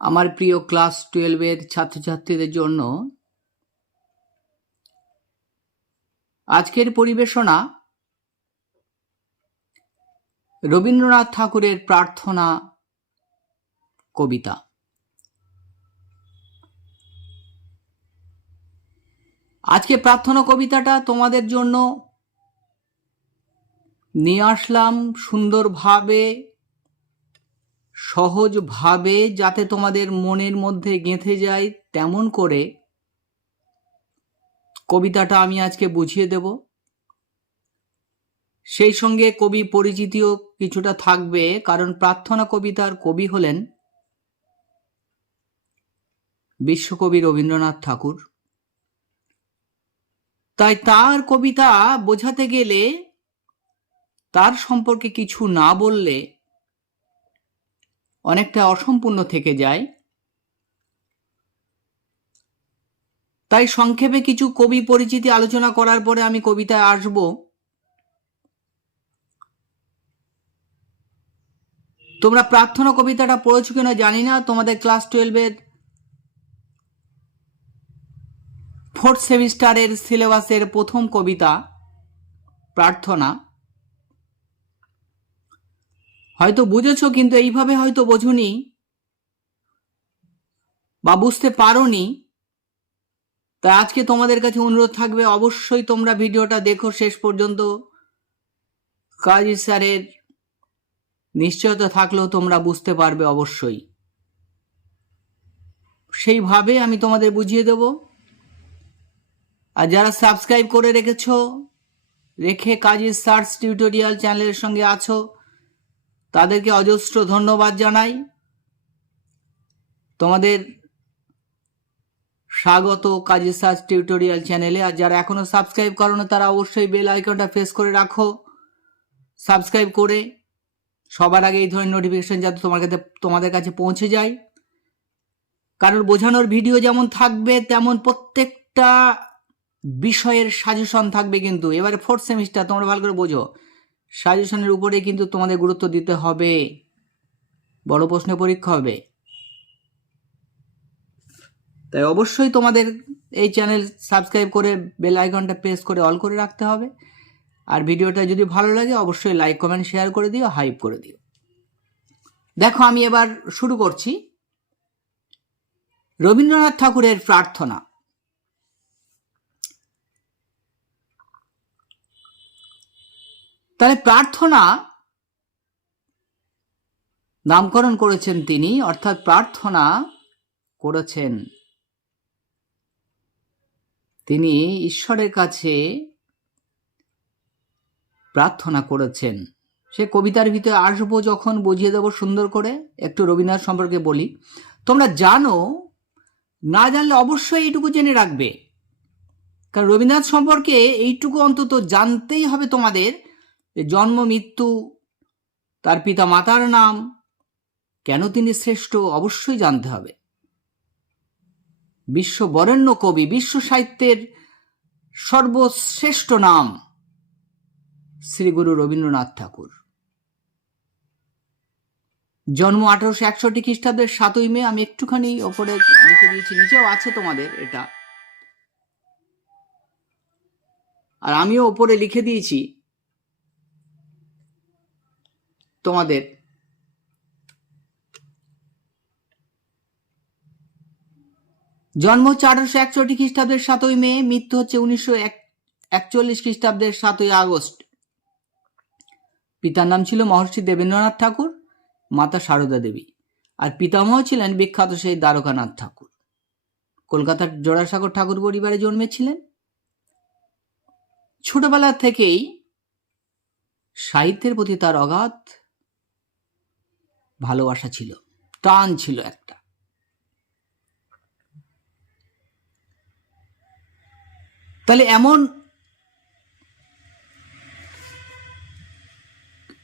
আমার প্রিয় ক্লাস টুয়েলভের ছাত্রছাত্রীদের জন্য আজকের পরিবেশনা রবীন্দ্রনাথ ঠাকুরের প্রার্থনা কবিতা। আজকে প্রার্থনা কবিতাটা তোমাদের জন্য নিয়ে আসলাম সুন্দরভাবে সহজভাবে যাতে তোমাদের মনের মধ্যে গেঁথে যায়, তেমন করে কবিতাটা আমি আজকে বুঝিয়ে দেব। সেই সঙ্গে কবি পরিচিতিও কিছুটা থাকবে, কারণ প্রার্থনা কবিতার কবি হলেন বিশ্বকবি রবীন্দ্রনাথ ঠাকুর। তাই তার কবিতা বোঝাতে গেলে, তার সম্পর্কে কিছু না বললে অনেকটা অসম্পূর্ণ থেকে যায়। তাই সংক্ষেপে কিছু কবি পরিচিতি আলোচনা করার পরে আমি কবিতায় আসব। তোমরা প্রার্থনা কবিতাটা পড়েছো কিনা জানি না, তোমাদের ক্লাস টুয়েলভের ফোর্থ সেমিস্টারের সিলেবাসের প্রথম কবিতা, প্রার্থনা। হয়তো বুঝেছ, কিন্তু এইভাবে হয়তো বোঝুনি বা বুঝতে পারোনি। তাই আজকে তোমাদের কাছে অনুরোধ থাকবে, অবশ্যই তোমরা ভিডিওটা দেখো শেষ পর্যন্ত। কাজী স্যারের নিশ্চয়তা থাকলেও তোমরা বুঝতে পারবে অবশ্যই। সেইভাবে আমি তোমাদের বুঝিয়ে দেব। আর যারা সাবস্ক্রাইব করে রেখেছো, রেখে কাজী সার্চ টিউটোরিয়াল চ্যানেলের সঙ্গে আছো তাদেরকে অজস্র ধন্যবাদ জানাই। তোমাদের স্বাগত কাজী সাজ টিউটোরিয়াল চ্যানেলে। আর যারা এখনও সাবস্ক্রাইব করো তারা অবশ্যই বেল আইকনটা প্রেস করে রাখো। সাবস্ক্রাইব করে সবার আগে এই ধরনের নোটিফিকেশান যাতে তোমার কাছে, তোমাদের কাছে পৌঁছে যায়। কারণ বোঝানোর ভিডিও যেমন থাকবে, তেমন প্রত্যেকটা বিষয়ের সাজেশন থাকবে কিন্তু। এবারে ফোর্থ সেমিস্টার তোমরা ভালো করে বোঝো। সাজেশনের উপরে কিন্তু তোমাদের গুরুত্ব দিতে হবে। বড় প্রশ্ন পরীক্ষা হবে। তাই অবশ্যই তোমাদের এই চ্যানেল সাবস্ক্রাইব করে বেল আইকনটা প্রেস করে অল করে রাখতে হবে। আর ভিডিওটা যদি ভালো লাগে, অবশ্যই লাইক, কমেন্ট, শেয়ার করে দিও, হাইপ করে দিও। দেখো, আমি এবার শুরু করছি। রবীন্দ্রনাথ ঠাকুরের প্রার্থনা। তাহলে প্রার্থনা নামকরণ করেছেন তিনি, অর্থাৎ প্রার্থনা করেছেন। তিনি ঈশ্বরের কাছে প্রার্থনা করেছেন। সে কবিতার ভিতরে আসব যখন, বুঝিয়ে দেবো সুন্দর করে, একটু রবীন্দ্রনাথ সম্পর্কে বলি। তোমরা জানো, না জানলে অবশ্যই এইটুকু জেনে রাখবে। কারণ রবীন্দ্রনাথ সম্পর্কে এইটুকু অন্তত জানতেই হবে তোমাদের জন্ম মৃত্যু, তার পিতা মাতার নাম, কেন তিনি শ্রেষ্ঠ অবশ্যই জানতে হবে। বিশ্ব বরেণ্য কবি, বিশ্ব সাহিত্যের সর্বশ্রেষ্ঠ নাম শ্রীগুরু রবীন্দ্রনাথ ঠাকুর। জন্ম আঠারোশো একষট্টি খ্রিস্টাব্দের সাতই মে, আমি একটুখানি ওপরে লিখে দিয়েছি, নিচেও আছে তোমাদের এটা। আর আমিও ওপরে লিখে দিয়েছি তোমাদের। জন্ম হচ্ছে আঠারোশো একষট্টি খ্রিস্টাব্দের সাতই মে, মৃত্যু হচ্ছে উনিশশো একচল্লিশ খ্রিস্টাব্দের সাতই আগস্ট। পিতার নাম ছিল মহর্ষি দেবেন্দ্রনাথ ঠাকুর, মাতা সারদা দেবী। আর পিতামহ ছিলেন বিখ্যাত সেই দ্বারকানাথ ঠাকুর। কলকাতার জোড়াসাগর ঠাকুর পরিবারে জন্মেছিলেন। ছোটবেলা থেকেই সাহিত্যের প্রতি তার অগাধ ভালোবাসা ছিল, টান ছিল একটা। তাহলে এমন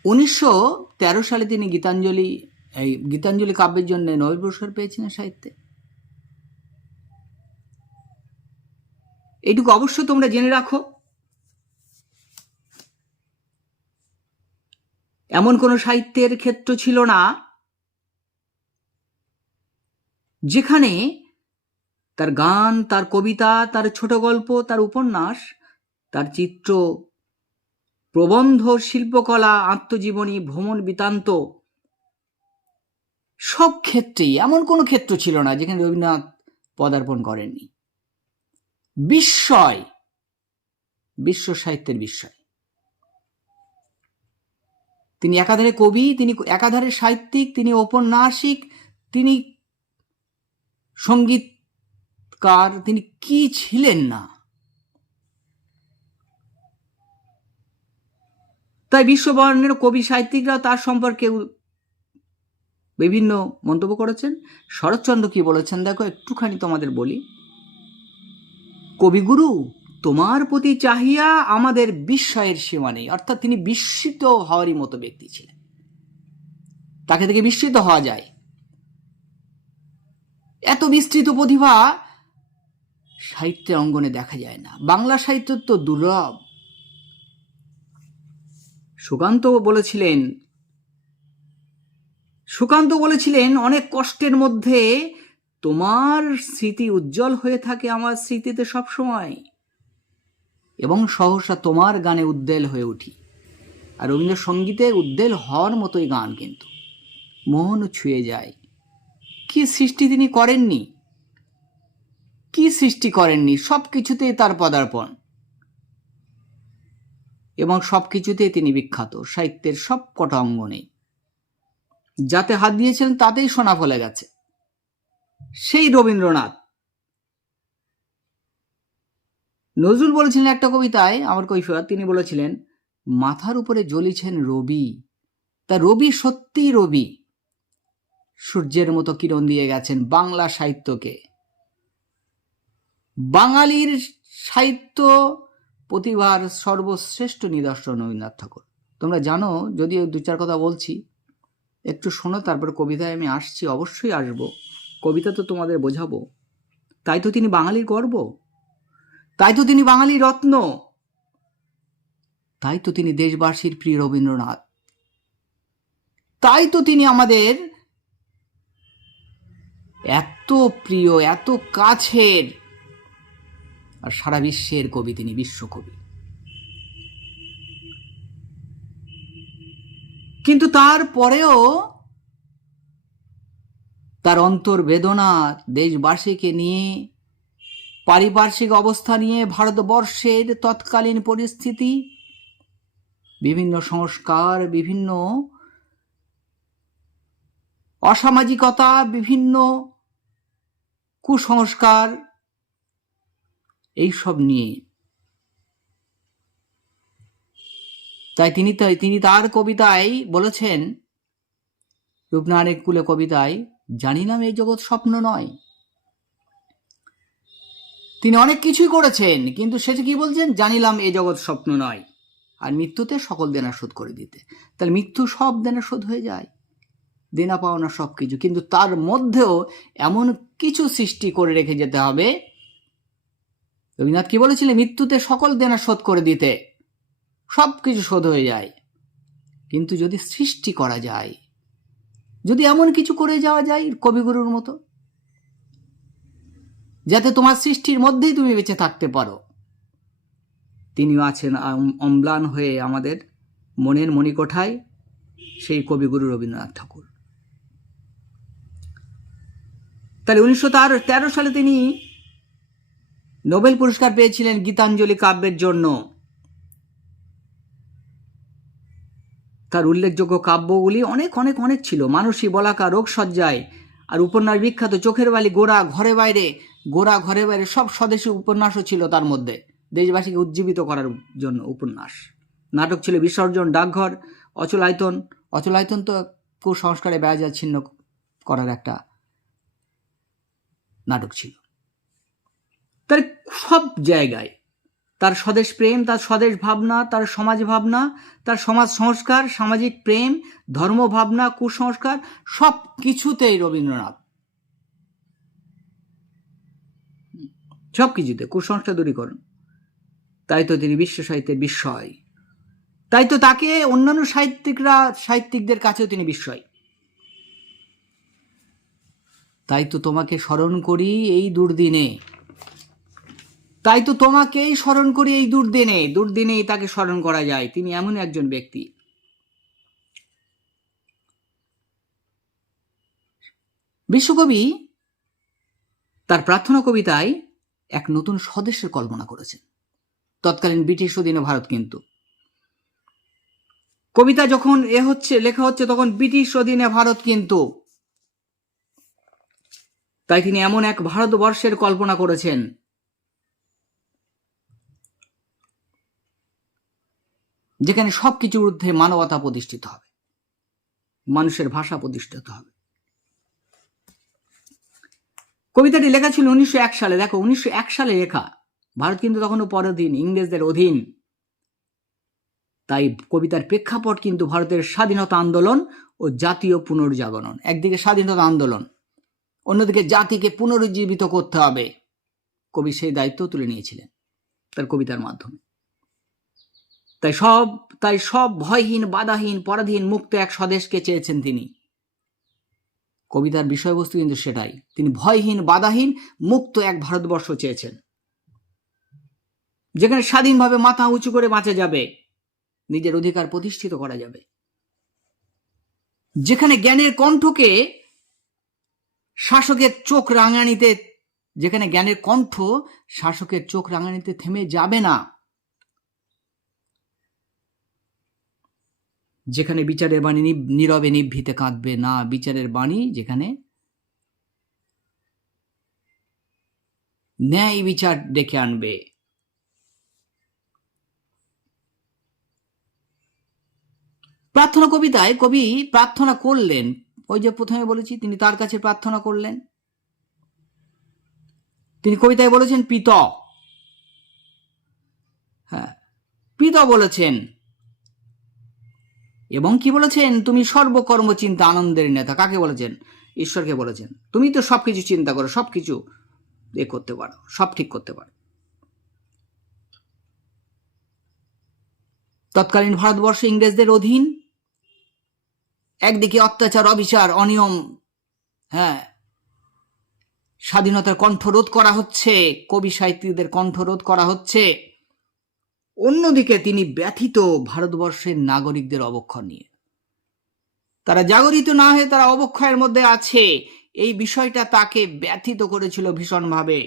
উনিশশো তেরো সালে তিনি গীতাঞ্জলি, এই গীতাঞ্জলি কাব্যের জন্য নোবেল পুরস্কার পেয়েছিলেন সাহিত্যে। এইটুকু অবশ্যই তোমরা জেনে রাখো। এমন কোনো সাহিত্যের ক্ষেত্র ছিল না যেখানে তার গান, তার কবিতা, তার ছোট গল্প, তার উপন্যাস, তার চিত্র, প্রবন্ধ, শিল্পকলা, আত্মজীবনী, ভ্রমণ বৃত্তান্ত সব ক্ষেত্রেই এমন কোনো ক্ষেত্র ছিল না যেখানে রবীন্দ্রনাথ পদার্পণ করেননি। বিস্ময়, বিশ্ব সাহিত্যের বিস্ময়। তিনি একাধারে কবি, তিনি একাধারে সাহিত্যিক, তিনি ঔপন্যাসিক, তিনি সঙ্গীতকার, তিনি কি ছিলেন না? তাই বিশ্ববর্ণের কবি সাহিত্যিকরা তার সম্পর্কে বিভিন্ন মন্তব্য করেছেন। শরৎচন্দ্র কি বলেছেন? দেখো, একটুখানি তোমাদের বলি। কবিগুরু তোমার প্রতি চাহিয়া আমাদের বিস্ময়ের সীমা নেই। অর্থাৎ তিনি বিস্মিত হওয়ারই মতো ব্যক্তি ছিলেন। তাকে থেকে বিস্মিত হওয়া যায়। এত বিস্তৃত প্রতিভা সাহিত্যের অঙ্গনে দেখা যায় না। বাংলা সাহিত্য তো দুর্লভ। সুকান্ত বলেছিলেন সুকান্ত বলেছিলেন, অনেক কষ্টের মধ্যে তোমার স্মৃতি উজ্জ্বল হয়ে থাকে আমার স্মৃতিতে সবসময়। এবং সহসা তোমার গানে উদ্দেল হয়ে উঠি। আর রবীন্দ্রসঙ্গীতে উদ্দেল হওয়ার মতোই গান কিন্তু। মন ছুঁয়ে যায়। কি সৃষ্টি তিনি করেননি? কি সৃষ্টি করেননি? সব কিছুতেই তার পদার্পণ। এবং সব কিছুতেই তিনি বিখ্যাত। সাহিত্যের সব কটা অঙ্গনে যাতে হাত দিয়েছেন তাতেই সোনা ফলে গেছে। সেই রবীন্দ্রনাথ। নজরুল বলেছিলেন একটা কবিতায়, আমার কৈফিয়ত, তিনি বলেছিলেন, মাথার উপরে জ্বলিছেন রবি, তা রবি সত্যিই রবি। সূর্যের মতো কিরণ দিয়ে গেছেন বাংলা সাহিত্যকে। বাঙালির সাহিত্য প্রতিভার সর্বশ্রেষ্ঠ নিদর্শন রবীন্দ্রনাথ ঠাকুর। তোমরা জানো, যদিও দু চার কথা বলছি, একটু শোনো, তারপর কবিতায় আমি আসছি, অবশ্যই আসব। কবিতা তো তোমাদের বোঝাবো। তাই তো তিনি বাঙালির গর্ব। তাই তো তিনি বাঙালি রত্ন। তাই তো তিনি দেশবাসীর প্রিয় রবীন্দ্রনাথ। তাই তো তিনি আমাদের এত প্রিয়, এত কাছের, আর সারা বিশ্বের কবি তিনি, বিশ্বকবি। কিন্তু তারপরেও তার অন্তর্বেদনা দেশবাসীকে নিয়ে পারিপার্শ্বিক অবস্থা নিয়ে ভারতবর্ষের তৎকালীন পরিস্থিতি, বিভিন্ন সংস্কার, বিভিন্ন অসামাজিকতা, বিভিন্ন কুসংস্কার, এইসব নিয়ে। তাই তিনি তাই, তিনি তার কবিতায় বলেছেন রূপনারায়ণ কুলে কবিতায়, জানিলাম এই জগৎ স্বপ্ন নয় তিনি অনেক কিছুই করেছেন, কিন্তু সেটা কি বলছেন? জানিলাম এ জগৎ স্বপ্ন নয়। আর মৃত্যুতে সকল দেনা শোধ করে দিতে। তাহলে মৃত্যু সব দেনা শোধ হয়ে যায়। দেনা পাওনা সব কিছু। কিন্তু তার মধ্যেও এমন কিছু সৃষ্টি করে রেখে যেতে হবে। রবীন্দ্রনাথ কি বলেছিলেন? মৃত্যুতে সকল দেনা শোধ করে দিতে। সব কিছু শোধ হয়ে যায়। কিন্তু যদি সৃষ্টি করা যায়, যদি এমন কিছু করে যাওয়া যায় কবিগুরুর মতো যাতে তোমার সৃষ্টির মধ্যেই তুমি বেঁচে থাকতে পারো। তিনিও আছেন অম্লান হয়ে আমাদের মনের মণিকোঠায় সেই কবিগুরু রবীন্দ্রনাথ ঠাকুর। তাহলে উনিশশো তেরো সালে তিনি নোবেল পুরস্কার পেয়েছিলেন গীতাঞ্জলি কাব্যের জন্য। তার উল্লেখযোগ্য কাব্যগুলি অনেক অনেক অনেক ছিল। মানসী, বলাকা রোগসজ্জায় আর উপন্যাস বিখ্যাত চোখের বালি গোড়া ঘরে বাইরে গোড়া ঘরে বাইরে সব স্বদেশী উপন্যাসও ছিল তার মধ্যে। দেশবাসীকে উজ্জীবিত করার জন্য উপন্যাস। নাটক ছিল বিসর্জন, ডাকঘর, অচলায়তন। অচলায়তন তো কুসংস্কারে ছিন্ন করার একটা নাটক ছিল। তার সব জায়গায় তার স্বদেশ প্রেম, তার স্বদেশ ভাবনা, তার সমাজ ভাবনা, তার সমাজ সংস্কার, সামাজিক প্রেম, ধর্ম ভাবনা, কুসংস্কার সব কিছুতেই রবীন্দ্রনাথ। সব কিছুতে কুসংস্কার দূরীকরণ। তাই তো তিনি বিশ্ব সাহিত্যের বিস্ময়। তাই তো তাকে অন্যান্য সাহিত্যিকরা, সাহিত্যিকদের কাছেও তিনি বিস্ময়। তাই তো তোমাকে স্মরণ করি এই দুর্দিনে। তাই তো তোমাকেই স্মরণ করি এই দুর্দিনে। দুর্দিনেই তাকে স্মরণ করা যায়। তিনি এমন একজন ব্যক্তি। বিশ্বকবি তার প্রার্থনা কবিতায় এক নতুন স্বদেশের কল্পনা করেছেন। তৎকালীন ব্রিটিশ অধীনে ভারত কিন্তু। কবিতা যখন এ হচ্ছে, লেখা হচ্ছে, তখন ব্রিটিশ অধীনে ভারত কিন্তু। তাই তিনি এমন এক ভারতবর্ষের কল্পনা করেছেন। যেখানে সবকিছুর ঊর্ধ্বে মানবতা প্রতিষ্ঠিত হবে। মানুষের ভাষা প্রতিষ্ঠিত হবে। কবিতাটি লেখা ছিল উনিশশো এক সালে। দেখো, উনিশশো এক সালে লেখা। ভারত কিন্তু তখনও পরাধীন, ইংরেজদের অধীন। তাই কবিতার প্রেক্ষাপট কিন্তু ভারতের স্বাধীনতা আন্দোলন ও জাতীয় পুনর্জাগরণ। একদিকে স্বাধীনতা আন্দোলন, অন্যদিকে জাতিকে পুনরুজ্জীবিত করতে হবে। কবি সেই দায়িত্ব তুলে নিয়েছিলেন তার কবিতার মাধ্যমে। তাই সব তাই সব ভয়হীন, বাধাহীন, পরাধীন, মুক্ত এক স্বদেশকে চেয়েছেন তিনি। কবিতার বিষয়বস্তু কিন্তু সেটাই। তিনি ভয়হীন, বাধাহীন, মুক্ত এক ভারতবর্ষ চেয়েছেন। যেখানে স্বাধীনভাবে মাথা উঁচু করে বাঁচা যাবে, নিজের অধিকার প্রতিষ্ঠিত করা যাবে। যেখানে জ্ঞানের কণ্ঠকে শাসকের চোখ রাঙানিতে, যেখানে জ্ঞানের কণ্ঠ শাসকের চোখ রাঙানিতে থেমে যাবে না যেখানে বিচারের বাণী নীরবে নিভৃতে কাঁদবে। না, বিচারের বাণী যেখানে ন্যায় বিচার ডেকে আনবে। প্রার্থনা কবিতায় কবি প্রার্থনা করলেন। ওই যে প্রথমে বলেছি, তিনি তার কাছে প্রার্থনা করলেন। তিনি কবিতায় বলেছেন, পিত। হ্যাঁ পিত বলেছেন। এবং কি বলেছেন? তুমি সর্বকর্ম চিন্তা আনন্দের নেতা। কাকে বলেছেন? ঈশ্বরকে বলেছেন। তুমি তো সবকিছু চিন্তা করো, সবকিছু এ করতে পারো, সব ঠিক করতে পারো। তৎকালীন ভারতবর্ষ ইংরেজদের অধীন একদিকে অত্যাচার, অবিচার, অনিয়ম হ্যাঁ স্বাধীনতার কণ্ঠরোধ করা হচ্ছে, কবি সাহিত্যিকদের কণ্ঠরোধ করা হচ্ছে। অন্যদিকে তিনি ব্যথিত ভারতবর্ষের নাগরিকদের অবক্ষয় নিয়ে। তারা জাগরিত না হয়ে তারা অবক্ষয়ের মধ্যে আছে। এই বিষয়টা তাকে ব্যথিত করেছিল ভীষণভাবে।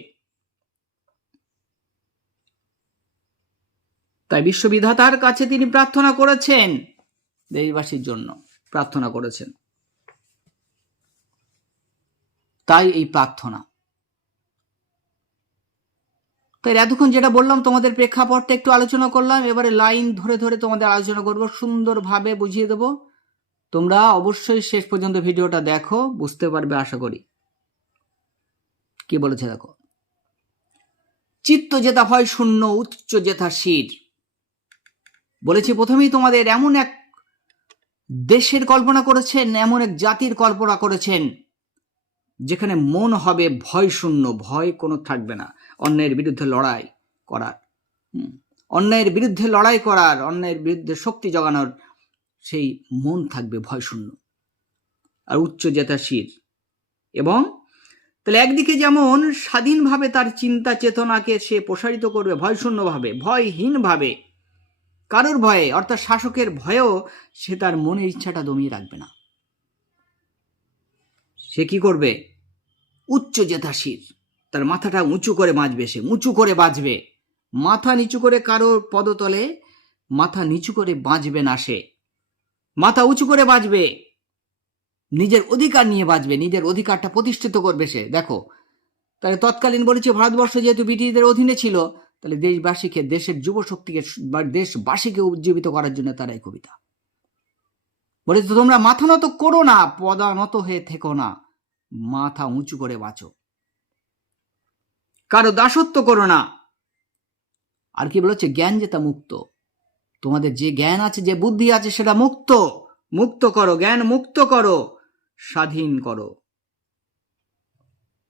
তাই বিশ্ববিধাতার কাছে তিনি প্রার্থনা করেছেন দেশবাসীর জন্য, প্রার্থনা করেছেন। তাই এই প্রার্থনা। তাই এতক্ষণ যেটা বললাম, তোমাদের প্রেক্ষাপটটা একটু আলোচনা করলাম, এবারে লাইন ধরে ধরে তোমাদের আলোচনা করব, সুন্দরভাবে বুঝিয়ে দেব। তোমরা অবশ্যই শেষ পর্যন্ত ভিডিওটা দেখো, বুঝতে পারবে, আশা করি। কি বলেছে দেখো? চিত্ত জেতা হয় শূন্য উচ্চ জেতা শির। বলেছি, প্রথমেই তোমাদের এমন এক দেশের কল্পনা করেছেন, এমন এক জাতির কল্পনা করেছেন, যেখানে মন হবে ভয় শূন্য, ভয় কোনো থাকবে না। অন্যায়ের বিরুদ্ধে লড়াই করার। অন্যায়ের বিরুদ্ধে লড়াই করার, অন্যায়ের বিরুদ্ধে শক্তি জগানোর সেই মন থাকবে ভয় শূন্য আর উচ্চ জেতাশীর এবং তাহলে একদিকে যেমন স্বাধীনভাবে তার চিন্তা চেতনাকে সে প্রসারিত করবে ভয়শূন্যভাবে, ভয়হীনভাবে, কারোর ভয়ে, অর্থাৎ শাসকের ভয়েও সে তার মনের ইচ্ছাটা দমিয়ে রাখবে না। সে কি করবে? উচ্চ জেতাশীর তার মাথাটা উঁচু করে বাঁচবে সে, উঁচু করে বাঁচবে। মাথা নিচু করে কারোর পদতলে, মাথা নিচু করে বাঁচবে না সে। মাথা উঁচু করে বাঁচবে। নিজের অধিকার নিয়ে বাঁচবে, নিজের অধিকারটা প্রতিষ্ঠিত করবে সে। দেখো, তাহলে তৎকালীন বলেছে ভারতবর্ষ যেহেতু ব্রিটিশদের অধীনে ছিল, তাহলে দেশবাসীকে, দেশের যুব শক্তিকে দেশবাসীকে উজ্জীবিত করার জন্য তারা এই কবিতা। বলেছে, তোমরা মাথা নত করো না, পদা নত হয়ে থেকো না। মাথা উঁচু করে বাঁচো। কারও দাসত্ব করো না। আর কি বলেছে? জ্ঞান যেটা মুক্ত। তোমাদের যে জ্ঞান আছে, যে বুদ্ধি আছে, সেটা মুক্ত। মুক্ত করো, জ্ঞান মুক্ত করো, স্বাধীন করো।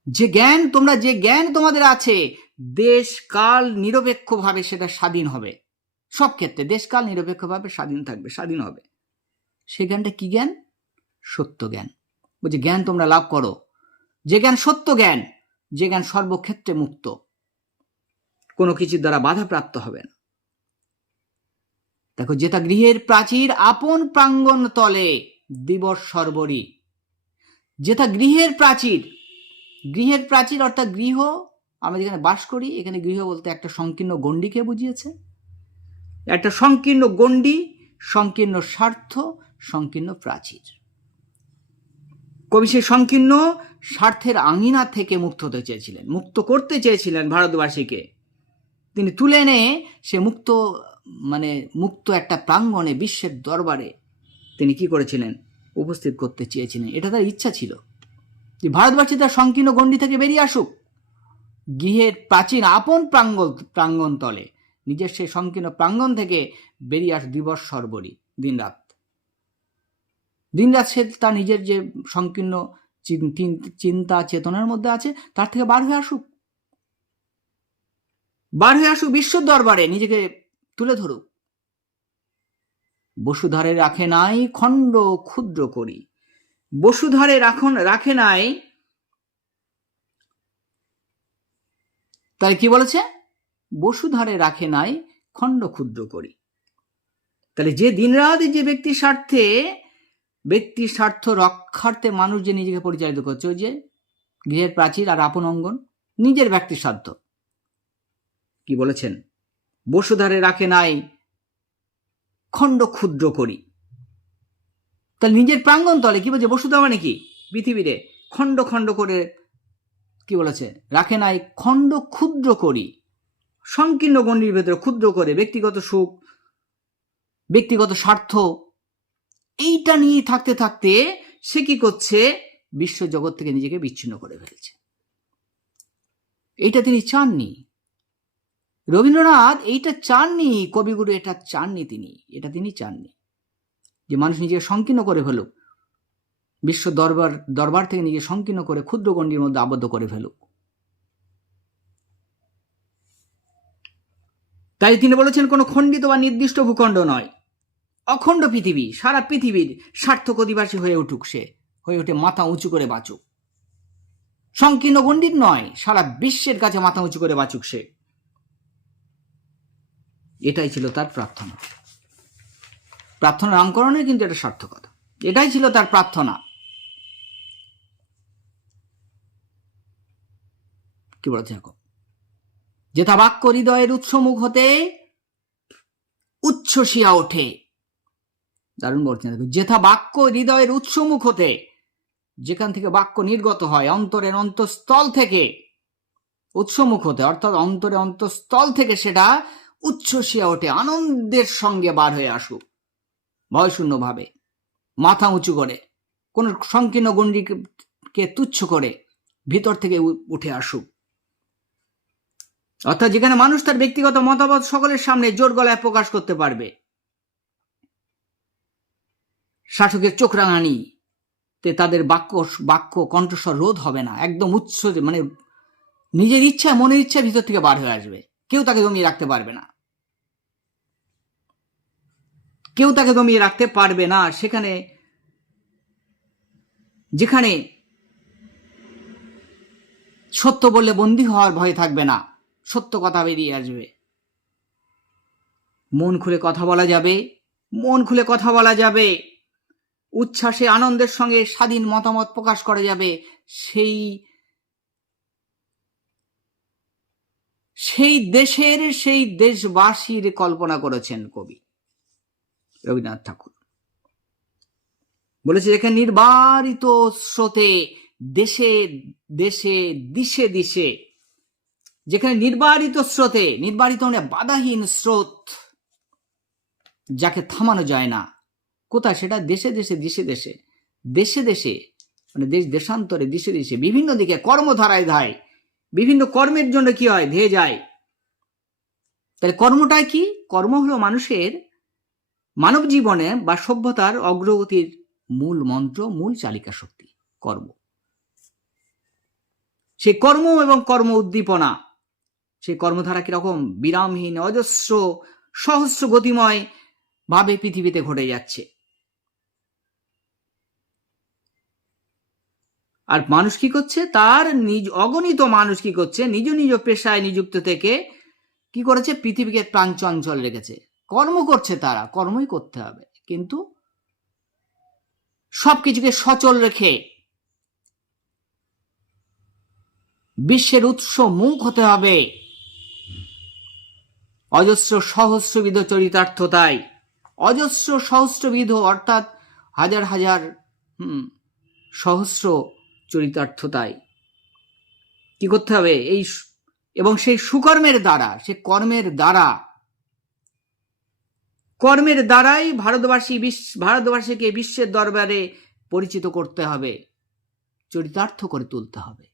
যে জ্ঞান, তোমরা যে জ্ঞান তোমাদের আছে, দেশ কাল নিরপেক্ষভাবে সেটা স্বাধীন হবে। সব ক্ষেত্রে দেশ দেশকাল নিরপেক্ষভাবে স্বাধীন থাকবে, স্বাধীন হবে। সে জ্ঞানটা কি জ্ঞান? সত্য জ্ঞান। বলছে, জ্ঞান তোমরা লাভ করো। যে জ্ঞান সত্য জ্ঞান যে জ্ঞান সর্বক্ষেত্রে মুক্ত। কোনো কিছুর দ্বারা বাধাপ্রাপ্ত হবে না। দেখো, যেটা গৃহের প্রাচীর আপন প্রাঙ্গণ তলে দিবস সর্বরী। যেটা গৃহের প্রাচীর গৃহের প্রাচীর অর্থাৎ গৃহ, আমরা যেখানে বাস করি, এখানে গৃহ বলতে একটা সংকীর্ণ গণ্ডিকে বুঝিয়েছে। একটা সংকীর্ণ গণ্ডি, সংকীর্ণ স্বার্থ, সংকীর্ণ প্রাচীর। কবি সেই সংকীর্ণ স্বার্থের আঙিনা থেকে মুক্ত হতে চেয়েছিলেন, মুক্ত করতে চেয়েছিলেন ভারতবাসীকে। তিনি তুলে এনে সে মুক্ত মানে মুক্ত একটা প্রাঙ্গণে, বিশ্বের দরবারে তিনি কি করেছিলেন? উপস্থিত করতে চেয়েছিলেন। এটা তার ইচ্ছা ছিল যে ভারতবাসী তার সংকীর্ণ গণ্ডি থেকে বেরিয়ে আসুক। গৃহের প্রাচীন আপন প্রাঙ্গণ প্রাঙ্গণ তলে নিজের সেই সংকীর্ণ প্রাঙ্গণ থেকে বেরিয়ে আস দিবস সর্বরী, দিনরাত। দিনরাত সে তার নিজের যে সংকীর্ণ চিন- চিন- চিন্তা, চেতনার মধ্যে আছে, তার থেকে বার হয়ে আসুক। বার হয়ে আসুক বিশ্ব দরবারে, নিজেকে তুলে ধরুক। বসুধারে রাখে নাই খণ্ড ক্ষুদ্র করি। বসুধারে রাখন, রাখে নাই তাই কি বলেছে? বসুধারে রাখে নাই খণ্ড ক্ষুদ্র করি। তাহলে যে দিনরাত যে ব্যক্তির স্বার্থে ব্যক্তির স্বার্থ রক্ষার্থে মানুষ যে নিজেকে পরিচালিত করছে, ওই যে গৃহের প্রাচীর আর আপন অঙ্গন, নিজের ব্যক্তির স্বার্থ। কি বলেছেন? বসুধারে রাখে নাই, খণ্ড ক্ষুদ্র করি। তাহলে নিজের প্রাঙ্গণ তলে, কি বলছে? বসুধা মানে কি? পৃথিবীরে খণ্ড খণ্ড করে, কি বলেছে? রাখে নাই, খণ্ড ক্ষুদ্র করি। সংকীর্ণ গণ্ডির ভেতরে ক্ষুদ্র করে, ব্যক্তিগত সুখ, ব্যক্তিগত স্বার্থ এইটা নিয়ে থাকতে থাকতে সে কি করছে? বিশ্ব জগৎ থেকে নিজেকে বিচ্ছিন্ন করে ফেলছে। এইটা তিনি চাননি। রবীন্দ্রনাথ এইটা চাননি, কবিগুরু এটা চাননি তিনি, এটা তিনি চাননি। যে মানুষ নিজেকে সংকীর্ণ করে ফেলুক, বিশ্ব দরবার দরবার থেকে নিজে সংকীর্ণ করে ক্ষুদ্র গণ্ডির মধ্যে আবদ্ধ করে ফেলুক। তাই তিনি বলেছেন, কোনো খণ্ডিত বা নির্দিষ্ট ভূখণ্ড নয়। অখণ্ড পৃথিবী, সারা পৃথিবীর সার্থক অধিবাসী হয়ে উঠুক সে, হয়ে উঠে মাথা উঁচু করে বাঁচুক। সংকীর্ণ গণ্ডির নয়, সারা বিশ্বের কাছে মাথা উঁচু করে বাঁচুক সে। এটাই ছিল তার প্রার্থনা। প্রার্থনা নামকরণের কিন্তু এটা সার্থকতা। এটাই ছিল তার প্রার্থনা। কি বলছে এখন? যেথা বাক্য হৃদয়ের উৎসমুখ হতে উচ্ছ্বসিয়া ওঠে। দারুণ বলছেন যেথা বাক্য হৃদয়ের উৎসমুখ হতে, যেখান থেকে বাক্য নির্গত হয়, অন্তরের অন্তঃস্থল থেকে উৎসমুখ হতে, অর্থাৎ অন্তরে অন্তঃস্থল থেকে সেটা উচ্ছ্বসিয়া ওঠে, আনন্দের সঙ্গে বার হয়ে আসুক, ভয়শূন্যভাবে, মাথা উঁচু করে, কোন সংকীর্ণ গণ্ডিকে তুচ্ছ করে ভিতর থেকে উঠে আসুক। অর্থাৎ যেখানে মানুষ তার ব্যক্তিগত মতামত সকলের সামনে জোর গলায় প্রকাশ করতে পারবে শাসকের চোখ রাঙানি, তে তাদের বাক্য বাক্য কণ্ঠস্বর রোধ হবে না। একদম উচ্চ মানে নিজের ইচ্ছা, মনের ইচ্ছা ভিতর থেকে বার হয়ে আসবে। কেউ তাকে দমিয়ে রাখতে পারবে না। কেউ তাকে দমিয়ে রাখতে পারবে না। সেখানে, যেখানে সত্য বললে বন্দি হওয়ার ভয় থাকবে না। সত্য কথা বেরিয়ে আসবে। মন খুলে কথা বলা যাবে। মন খুলে কথা বলা যাবে। উচ্ছ্বাসে আনন্দের সঙ্গে স্বাধীন মতামত প্রকাশ করা যাবে। সেই সেই দেশের, সেই দেশবাসীর কল্পনা করেছেন কবি রবীন্দ্রনাথ ঠাকুর। বলেছে যেখানে নির্বারিত স্রোতে দেশে দেশে, দিশে দিশে, যেখানে নির্বারিত স্রোতে, নির্বারিত মানে বাধাহীন স্রোত, যাকে থামানো যায় না। কোথায়? সেটা দেশে দেশে দেশে দেশে। দেশে দেশে মানে দেশ, দেশান্তরে, দেশে দেশে, বিভিন্ন দিকে কর্মধারায় ধায়। বিভিন্ন কর্মের জন্য কি হয়? ধেয়ে যায়। তাহলে কর্মটাই কি? কর্ম হলো মানুষের মানব জীবনে বা সভ্যতার অগ্রগতির মূল মন্ত্র, মূল চালিকা শক্তি, কর্ম। সেই কর্ম এবং কর্ম উদ্দীপনা সেই কর্মধারা কীরকম? বিরামহীন, অজস্র, সহস্র গতিময় ভাবে পৃথিবীতে ঘটে যাচ্ছে। আর মানুষ কি করছে? তার নিজ অগণিত মানুষ কি করছে? নিজ নিজ পেশায় নিযুক্ত থেকে কি করেছে? পৃথিবীকে প্রাঞ্চঞ্চল রেখেছে। কর্ম করছে তারা, কর্মই করতে হবে। কিন্তু সব কিছুকে সচল রেখে বিশ্বের উৎস মুখ হতে হবে। অজস্র সহস্রবিধ চরিতার্থতায়। অজস্র সহস্রবিধ অর্থাৎ হাজার হাজার, হুম, সহস্র চরিতার্থতায় কি করতে হবে? এই এবং সেই সুকর্মের দ্বারা, সে কর্মের দ্বারা। কর্মের দ্বারাই ভারতবাসী বিশ্ব ভারতবাসীকে বিশ্বের দরবারে পরিচিত করতে হবে, চরিতার্থ করে তুলতে হবে।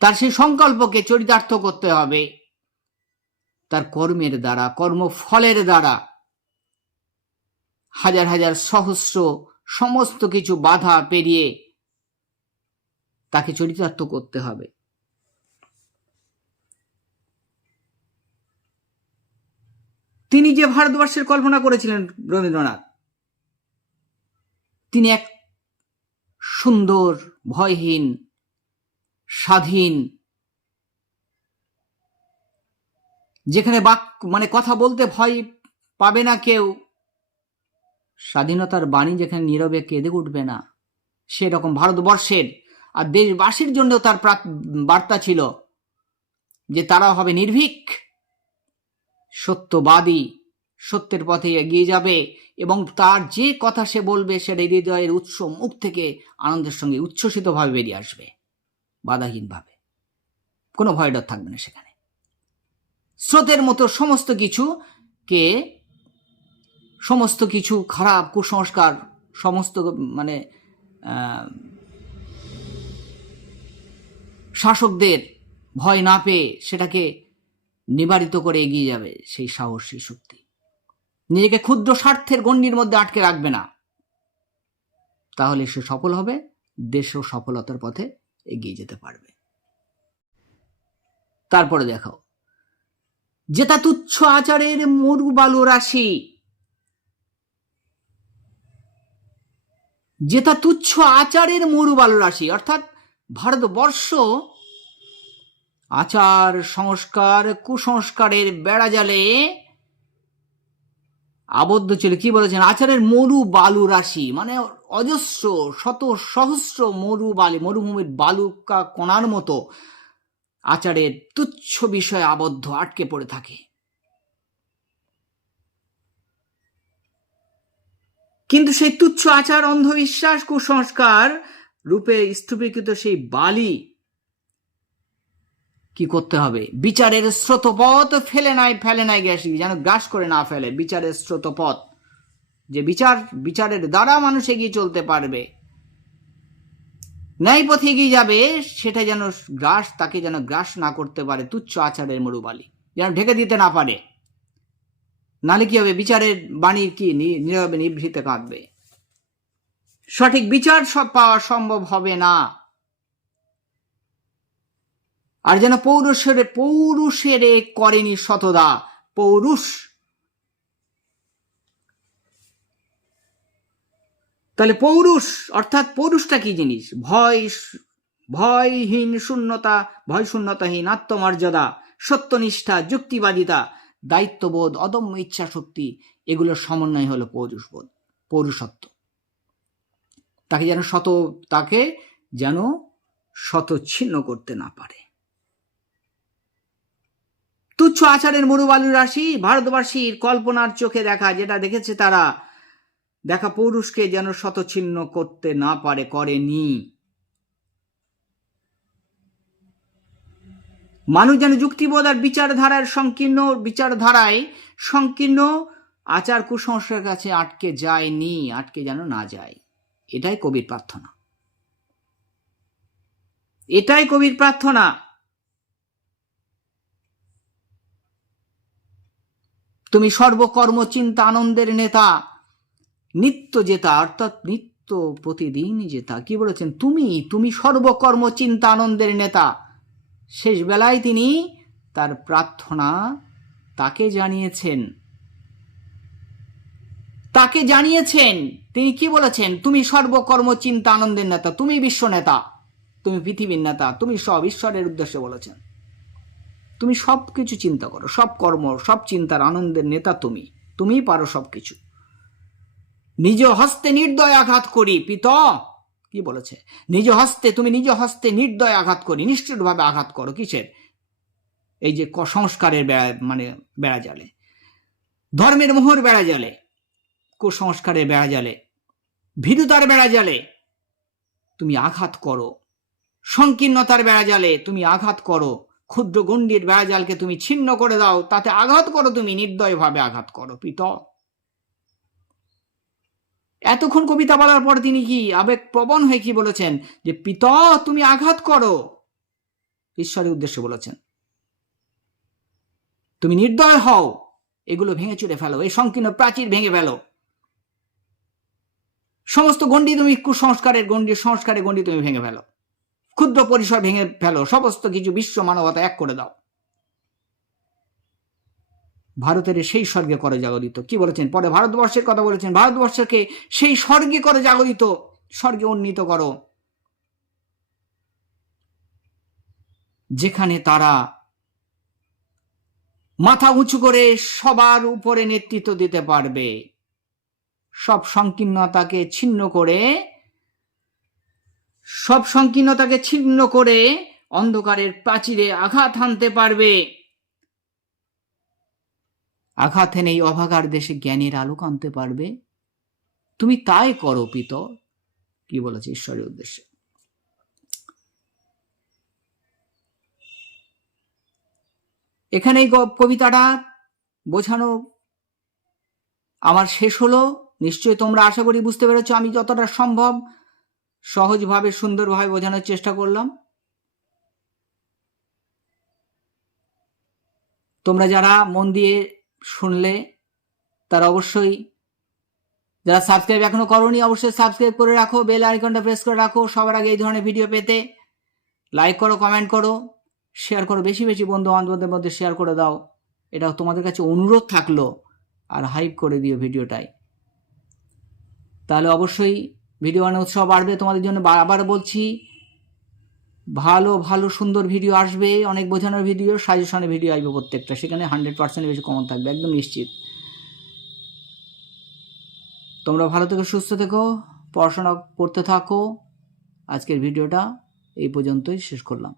তার সেই সংকল্পকে চরিতার্থ করতে হবে, তার কর্মের দ্বারা, কর্মফলের দ্বারা। হাজার হাজার সহস্র সমস্ত কিছু বাধা পেরিয়ে তাকে চরিতার্থ করতে হবে। তিনি যে ভারতবর্ষের কল্পনা করেছিলেন রবীন্দ্রনাথ, তিনি এক সুন্দর, ভয়হীন, স্বাধীন, যেখানে বাক মানে কথা বলতে ভয় পাবে না কেউ স্বাধীনতার বাণী যেখানে নীরবে কেঁদে উঠবে না, সেরকম ভারতবর্ষের আর দেশবাসীর জন্য তার বার্তা ছিল যে তারা হবে নির্ভীক, সত্যবাদী, সত্যের পথে এগিয়ে যাবে এবং তার যে কথা সে বলবে সেটা হৃদয়ের উৎস মুখ থেকে আনন্দের সঙ্গে উচ্ছ্বসিতভাবে বেরিয়ে আসবে, বাধাহীনভাবে। কোনো ভয় ডর থাকবে না সেখানে। স্রোতের মতো সমস্ত কিছুকে সমস্ত কিছু খারাপ কুসংস্কার, সমস্ত মানে শাসকদের ভয় না পেয়ে সেটাকে নিবারিত করে এগিয়ে যাবে সেই সাহসী শক্তি। নিজেকে ক্ষুদ্র স্বার্থের গণ্ডির মধ্যে আটকে রাখবে না। তাহলে সে সফল হবে দেশও সফলতার পথে এগিয়ে যেতে পারবে। তারপরে দেখো যেটা তুচ্ছ আচারের মরু বালু রাশি যেটা তুচ্ছ আচারের মরু বালু রাশি, অর্থাৎ ভারতবর্ষ আচার সংস্কার, কুসংস্কারের বেড়াজালে আবদ্ধ ছিল। কি বলেছেন? আচারের মরু বালু রাশি মানে অজস্র, শত সহস্র মরু বালি মরুভূমির বালুকা কোনার মতো আচারের তুচ্ছ বিষয়ে আবদ্ধ, আটকে পড়ে থাকে। কিন্তু সেই তুচ্ছ আচার, অন্ধবিশ্বাস, কুসংস্কার রূপে স্তূপীকৃত সেই বালি কি করতে হবে? বিচারের স্রোতপথ ফেলে নাই ফেলে নাই গ্যাস যেন গ্রাস করে না ফেলে বিচারের স্রোতপথ। যে বিচার, বিচারের দ্বারা মানুষ এগিয়ে চলতে পারবে। ন্যায় পথে এগিয়ে যাবে, সেটা যেন গ্রাস, তাকে যেন গ্রাস না করতে পারে তুচ্ছ আচারের মরুবালি। যেন ঢেকে দিতে না পারে। নালে কি হবে? বিচারের বাণীর কি? নীরবে নিভৃতে কাঁদবে। সঠিক বিচার সব পাওয়া সম্ভব হবে না। আর যেন পৌরুষের পৌরুষের করেনি শতদা পৌরুষ। তাহলে পৌরুষ, অর্থাৎ পৌরুষটা কি জিনিস? ভয়, ভয়হীন শূন্যতা ভয় শূন্যতাহীন আত্মমর্যাদা, সত্যনিষ্ঠা, যুক্তিবাদিতা দায়িত্ববোধ, অদম্য ইচ্ছা শক্তি এগুলোর সমন্বয় হলো পৌরুষবোধ, পৌরুষত্ব। তাকে যেন শত, তাকে যেন শত ছিন্ন করতে না পারে। তুচ্ছ আচারের মরুবালু রাশি ভারতবাসীর কল্পনার চোখে দেখা, যেটা দেখেছে তারা। দেখা পৌরুষকে যেন শতচ্ছিন্ন করতে না পারে, করেনি। মানুষ যেন যুক্তিবোধ আর বিচারধারার সংকীর্ণ বিচারধারায় সংকীর্ণ আচার কুসংস্কারের কাছে আটকে যায়নি, আটকে যেন না যায়। এটাই কবির প্রার্থনা। এটাই কবির প্রার্থনা। তুমি সর্বকর্ম চিন্তা আনন্দের নেতা, নিত্য জেতা অর্থাৎ নিত্য প্রতিদিন জেতা। কি বলেছেন? তুমি তুমি সর্বকর্ম চিন্তা আনন্দের নেতা। শেষ বেলায় তিনি তার প্রার্থনা তাকে জানিয়েছেন। তাকে জানিয়েছেন। তিনি কি বলেছেন? তুমি সর্বকর্ম চিন্তা আনন্দের নেতা, তুমি বিশ্ব নেতা, তুমি পৃথিবীর নেতা, তুমি সব ঈশ্বরের উদ্দেশ্যে বলেছেন। তুমি সব কিছু চিন্তা করো, সব কর্ম, সব চিন্তার আনন্দের নেতা তুমি, তুমিই পারো সব কিছু নিজ হস্তে নির্দয় আঘাত করি, পিত। কি বলেছে? নিজ হস্তে, তুমি নিজ হস্তে নির্দয় আঘাত করি, নিশ্চিতভাবে আঘাত করো। কিসের? এই যে ক- সংস্কারের বেড়া মানে বেড়া জালে। ধর্মের মোহর বেড়া জালে, কুসংস্কারের বেড়া জালে, ভীরুতার বেড়া জালে তুমি আঘাত করো। সংকীর্ণতার বেড়া জালে তুমি আঘাত করো। ক্ষুদ্র গণ্ডির বেড়া জালকে তুমি ছিন্ন করে দাও, তাতে আঘাত করো তুমি, নির্দয়ভাবে আঘাত করো পিত এতক্ষণ কবিতা বলার পর তিনি কি আবেগ প্রবণ হয়ে কি বলেছেন? যে, পিত, তুমি আঘাত করো। ঈশ্বরের উদ্দেশ্যে বলেছেন। তুমি নির্দয় হও। এগুলো ভেঙে চুরে ফেলো, এই সংকীর্ণ প্রাচীর ভেঙে ফেলো। সমস্ত গণ্ডি তুমি কুসংস্কারের গণ্ডি, সংস্কারের গণ্ডি তুমি ভেঙে ফেলো। ক্ষুদ্র পরিসর ভেঙে ফেলো, সমস্ত কিছু বিশ্ব মানবতা এক করে দাও। ভারতের সেই স্বর্গে করে জাগরিত। কি বলেছেন? পরে ভারতবর্ষের কথা বলেছেন। ভারতবর্ষকে সেই স্বর্গে করে জাগরিত। স্বর্গে উন্নীত করো। যেখানে তারা মাথা উঁচু করে সবার উপরে নেতৃত্ব দিতে পারবে। সব সংকীর্ণতাকে ছিন্ন করে, সব সংকীর্ণতাকে ছিন্ন করে অন্ধকারের প্রাচীরে আঘাত হানতে পারবে। আঘাত হেনে এই অভাগার দেশে জ্ঞানের আলোক আনতে পারবে? তুমি তাই করো পিত কি বলেছে ঈশ্বরের উদ্দেশ্যে। এখানে এই কবিতাটা বোঝানো আমার শেষ হলো। নিশ্চয়ই তোমরা আশা করি বুঝতে পেরেছ আমি যতটা সম্ভব সহজভাবে, সুন্দরভাবে বোঝানোর চেষ্টা করলাম। তোমরা যারা মন দিয়ে শুনলে তারা অবশ্যই, যারা সাবস্ক্রাইব এখনও করনি, অবশ্যই সাবস্ক্রাইব করে রাখো বেল আইকনটা প্রেস করে রাখো। সবার আগে এই ধরনের ভিডিও পেতে লাইক করো কমেন্ট করো শেয়ার করো। বেশি বেশি বন্ধু বান্ধবদের মধ্যে শেয়ার করে দাও। এটা তোমাদের কাছে অনুরোধ থাকল আর হাইপ করে দিও ভিডিওটাই তাহলে অবশ্যই ভিডিও বানানোর উৎসাহ বাড়বে। তোমাদের জন্য আবার বলছি ভালো ভালো, সুন্দর ভিডিও আসবে, অনেক বোঝানোর ভিডিও সাজেশনের ভিডিও আসবে প্রত্যেকটা। সেখানে হান্ড্রেড পার্সেন্ট বেশি কমন থাকবে, একদম নিশ্চিত। তোমরা ভালো থেকো, সুস্থ থেকো, পড়াশোনা করতে থাকো। আজকের ভিডিওটা এই পর্যন্তই শেষ করলাম।